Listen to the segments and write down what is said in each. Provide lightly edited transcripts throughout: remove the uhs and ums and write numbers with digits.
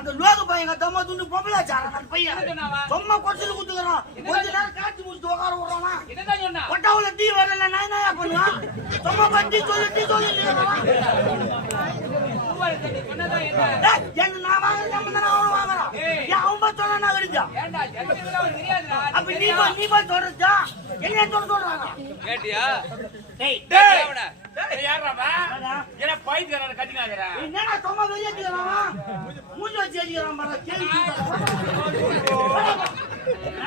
அந்த லோக பையன் தம்மா துண்டு பொம்பளை சாரா அந்த பையன் சும்மா கொச்சல் குத்துக்கிறான். கொஞ்ச நேரம் காட்சி முடிச்சு உட்கார விடுறானா. கொட்டாவுல டீ வரல நான் என்ன பண்ணுவான்? சும்மா பத்தி சொல்லி என்ன நான் வாங்குறேன் அவன் வாங்குறான். அவன் சொன்னா நான் கிடைச்சா அப்ப நீ போய் சொல்றா என்ன சொல்றாங்க கேட்டியா? என்ன பைத்தியக்காரன் கட்டினாங்கற என்னடா சும்மா வெளியேத்திறான் மூஞ்சி வச்சு அடிக்கிறான் கேள்வி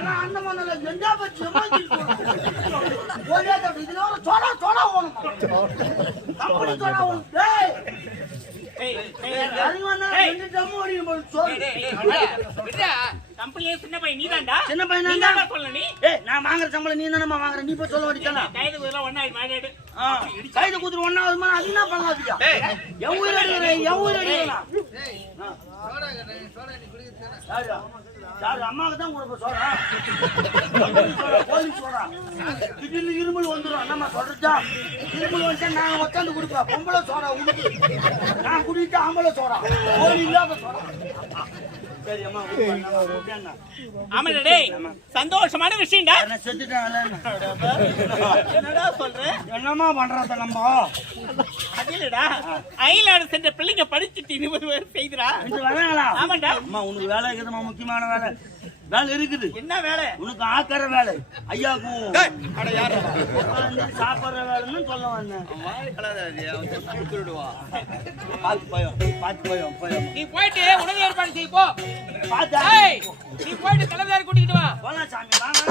நான் அந்த மண்ணல எண்டா பச்சு மாத்தி போடா இதுல ஒரு சோடா ஓணும் கம்பெனி சோடா ஓணும் ரெண்டு டம்மு ஓடியும் போடு விடா கம்பெனியே சின்ன பையன் நீதான்டா. சின்ன பையன் தான்டா சொல்ல நீ. நான் வாங்குற சம்பளம் நீ தானமா வாங்குற நீ போய் சொல்ல வேண்டியதானே. கைது குதிரை ஒண்ணா மாடேடு. கைது குதிரை ஒண்ணாவதுமா அது என்ன பண்ணலாதியா? என் உயிர் அடிக்கிறா. யாரு அம்மாவுக்கு தான் கொடுப்ப சோடா. Police soda. திடீர்னு இருமல் வந்துடும் நம்ம சொல்றதா. இருமல் வந்து நான் உட்காந்து கொடுப்பேன். பொம்பளை சோடா உடுக்கு. நான் குடிக்கிட்டு ஆம்பளை சோடா. போலி இல்லாத சோடா. சரி அம்மா ஆமாடா டேய் சந்தோஷமான விஷயம்டா. நான் செத்துட்டேன்ல. என்னடா சொல்ற? என்னமா பண்றத நம்ம? அதிலடா ஐலாண்ட் சென்ற பிள்ளைங்க படிச்சிட்டு 20 பேர் செய்துடா. இது வேலைங்களா? ஆமாடா. அம்மா உனக்கு வேலை இருக்குதுமா முக்கியமான வேலை. வேலை இருக்குது. என்ன வேலை? உனக்கு ஆக்கற வேலை. ஐயாக்கு அட யாரா சாப்பிடுற வேலைன்னு சொல்ல வந்தேன். பாத்து போய் நீ போயிட்டு உணவு ஏற்பாடு செய் போ. பாத்தா நீ போயிட்டு தலைதாரி கூட்டிட்டு வா. போலாம் சாமி வாங்க.